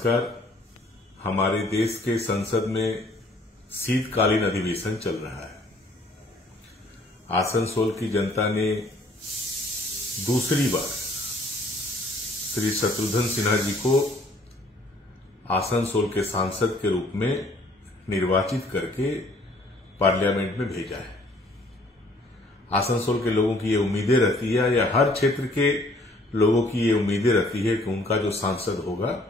नमस्कार। हमारे देश के संसद में शीतकालीन अधिवेशन चल रहा है। आसनसोल की जनता ने दूसरी बार श्री शत्रुघ्न सिन्हा जी को आसनसोल के सांसद के रूप में निर्वाचित करके पार्लियामेंट में भेजा है। आसनसोल के लोगों की ये उम्मीदें रहती है या हर क्षेत्र के लोगों की ये उम्मीदें रहती है कि उनका जो सांसद होगा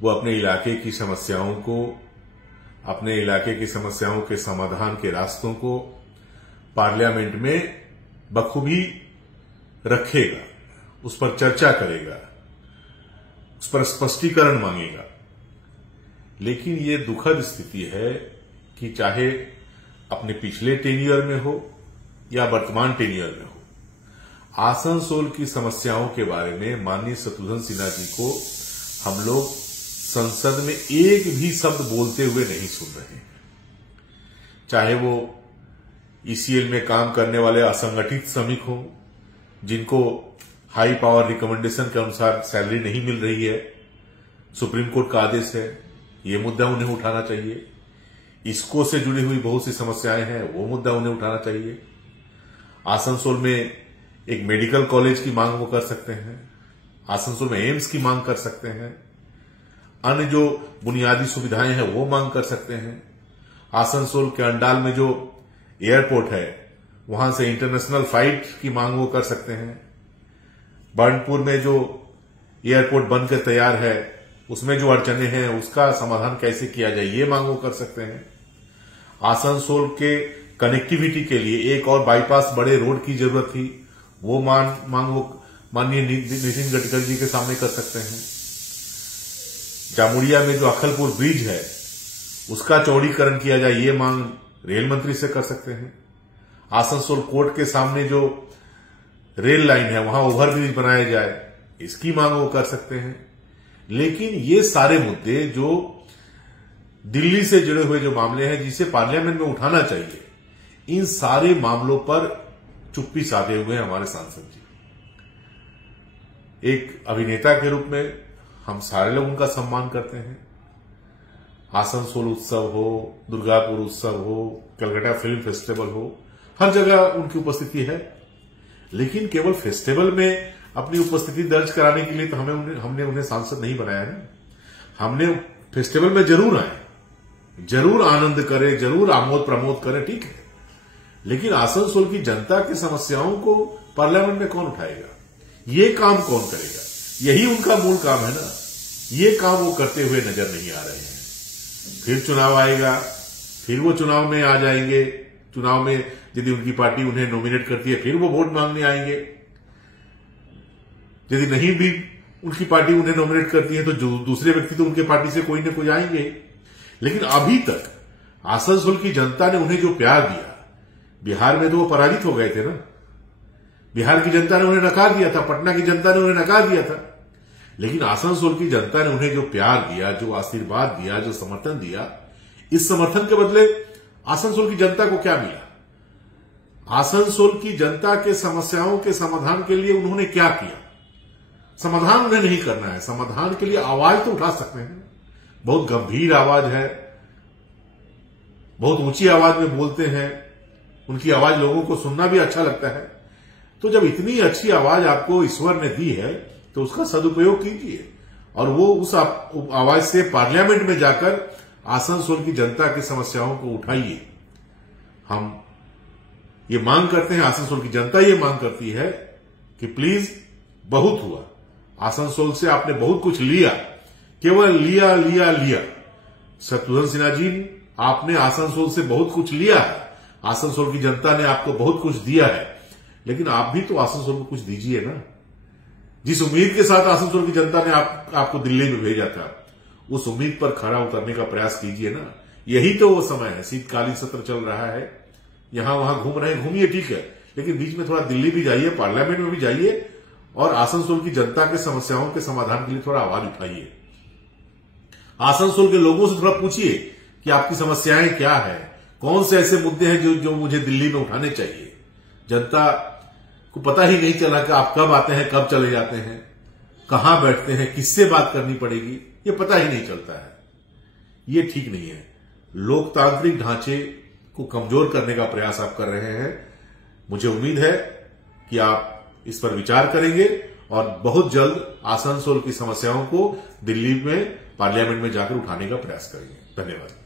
वो अपने इलाके की समस्याओं को, अपने इलाके की समस्याओं के समाधान के रास्तों को पार्लियामेंट में बखूबी रखेगा, उस पर चर्चा करेगा, उस पर स्पष्टीकरण मांगेगा। लेकिन ये दुखद स्थिति है कि चाहे अपने पिछले टेन्योर में हो या वर्तमान टेन्योर में हो, आसनसोल की समस्याओं के बारे में माननीय शत्रुघ्न सिन्हा जी को हम लोग संसद में एक भी शब्द बोलते हुए नहीं सुन रहे हैं। चाहे वो ईसीएल में काम करने वाले असंगठित श्रमिक हों, जिनको हाई पावर रिकमेंडेशन के अनुसार सैलरी नहीं मिल रही है, सुप्रीम कोर्ट का आदेश है, ये मुद्दा उन्हें उठाना चाहिए। इसको से जुड़ी हुई बहुत सी समस्याएं हैं, वो मुद्दा उन्हें उठाना चाहिए। आसनसोल में एक मेडिकल कॉलेज की मांग वो कर सकते हैं, आसनसोल में एम्स की मांग कर सकते हैं, अन्य जो बुनियादी सुविधाएं हैं वो मांग कर सकते हैं। आसनसोल के अंडाल में जो एयरपोर्ट है वहां से इंटरनेशनल फ्लाइट की मांग वो कर सकते हैं। बर्नपुर में जो एयरपोर्ट बनकर तैयार है उसमें जो अड़चने हैं उसका समाधान कैसे किया जाए, ये मांग वो कर सकते हैं। आसनसोल के कनेक्टिविटी के लिए एक और बाईपास बड़े रोड की जरूरत थी, वो मांग वो माननीय नितिन गडकरी जी के सामने कर सकते हैं। जामुड़िया में जो अखलपुर ब्रिज है उसका चौड़ीकरण किया जाए, ये मांग रेल मंत्री से कर सकते हैं। आसनसोल कोर्ट के सामने जो रेल लाइन है वहां ओवरब्रिज बनाया जाए, इसकी मांग वो कर सकते हैं। लेकिन ये सारे मुद्दे जो दिल्ली से जुड़े हुए जो मामले हैं जिसे पार्लियामेंट में उठाना चाहिए, इन सारे मामलों पर चुप्पी साधे हुए हैं हमारे सांसद जी। एक अभिनेता के रूप में हम सारे लोग उनका सम्मान करते हैं। आसनसोल उत्सव हो, दुर्गापुर उत्सव हो, कलकत्ता फिल्म फेस्टिवल हो, हर जगह उनकी उपस्थिति है। लेकिन केवल फेस्टिवल में अपनी उपस्थिति दर्ज कराने के लिए तो हमने उन्हें सांसद नहीं बनाया है। हमने फेस्टिवल में जरूर आए, जरूर आनंद करें, जरूर आमोद प्रमोद करें, ठीक है। लेकिन आसनसोल की जनता की समस्याओं को पार्लियामेंट में कौन उठाएगा, ये काम कौन करेगा? यही उनका मूल काम है ना। ये काम वो करते हुए नजर नहीं आ रहे हैं। फिर चुनाव आएगा, फिर वो चुनाव में आ जाएंगे। चुनाव में यदि उनकी पार्टी उन्हें नॉमिनेट करती है फिर वो वोट मांगने आएंगे। यदि नहीं भी उनकी पार्टी उन्हें नॉमिनेट करती है तो जो दूसरे व्यक्ति तो उनके पार्टी से कोई न कोई आएंगे। लेकिन अभी तक आसनसोल की जनता ने उन्हें जो प्यार दिया, बिहार में तो वो पराजित हो गए थे ना। बिहार की जनता ने उन्हें नकार दिया था, पटना की जनता ने उन्हें नकार दिया था। लेकिन आसनसोल की जनता ने उन्हें जो प्यार दिया, जो आशीर्वाद दिया, जो समर्थन दिया, इस समर्थन के बदले आसनसोल की जनता को क्या मिला? आसनसोल की जनता के समस्याओं के समाधान के लिए उन्होंने क्या किया? समाधान उन्हें नहीं करना है, समाधान के लिए आवाज तो उठा सकते हैं। बहुत गंभीर आवाज है, बहुत ऊंची आवाज में बोलते हैं, उनकी आवाज लोगों को सुनना भी अच्छा लगता है। तो जब इतनी अच्छी आवाज आपको ईश्वर ने दी है तो उसका सदुपयोग कीजिए और वो उस आवाज से पार्लियामेंट में जाकर आसनसोल की जनता की समस्याओं को उठाइए। हम ये मांग करते हैं, आसनसोल की जनता ये मांग करती है कि प्लीज, बहुत हुआ। आसनसोल से आपने बहुत कुछ लिया, केवल लिया लिया लिया। शत्रुघ्न सिन्हा जी, आपने आसनसोल से बहुत कुछ लिया है, आसनसोल की जनता ने आपको बहुत कुछ दिया है, लेकिन आप भी तो आसनसोल को कुछ दीजिए ना। जिस उम्मीद के साथ आसनसोल की जनता ने आपको दिल्ली में भेजा था, उस उम्मीद पर खरा उतरने का प्रयास कीजिए ना। यही तो वो समय है, शीतकालीन सत्र चल रहा है, यहां वहां घूम रहे हैं, घूमिए ठीक है, लेकिन बीच में थोड़ा दिल्ली भी जाइए, पार्लियामेंट में भी जाइए और आसनसोल की जनता के समस्याओं के समाधान के लिए थोड़ा आवाज उठाइए। आसनसोल के लोगों से थोड़ा पूछिए कि आपकी समस्याएं क्या है, कौन से ऐसे मुद्दे हैं जो मुझे दिल्ली में उठाने चाहिए। जनता को पता ही नहीं चला कि आप कब आते हैं, कब चले जाते हैं। कहां बैठते हैं, किससे बात करनी पड़ेगी, ये पता ही नहीं चलता है। ये ठीक नहीं है। लोकतांत्रिक ढांचे को कमजोर करने का प्रयास आप कर रहे हैं। मुझे उम्मीद है कि आप इस पर विचार करेंगे और बहुत जल्द आसनसोल की समस्याओं को दिल्ली में पार्लियामेंट में जाकर उठाने का प्रयास करेंगे। धन्यवाद।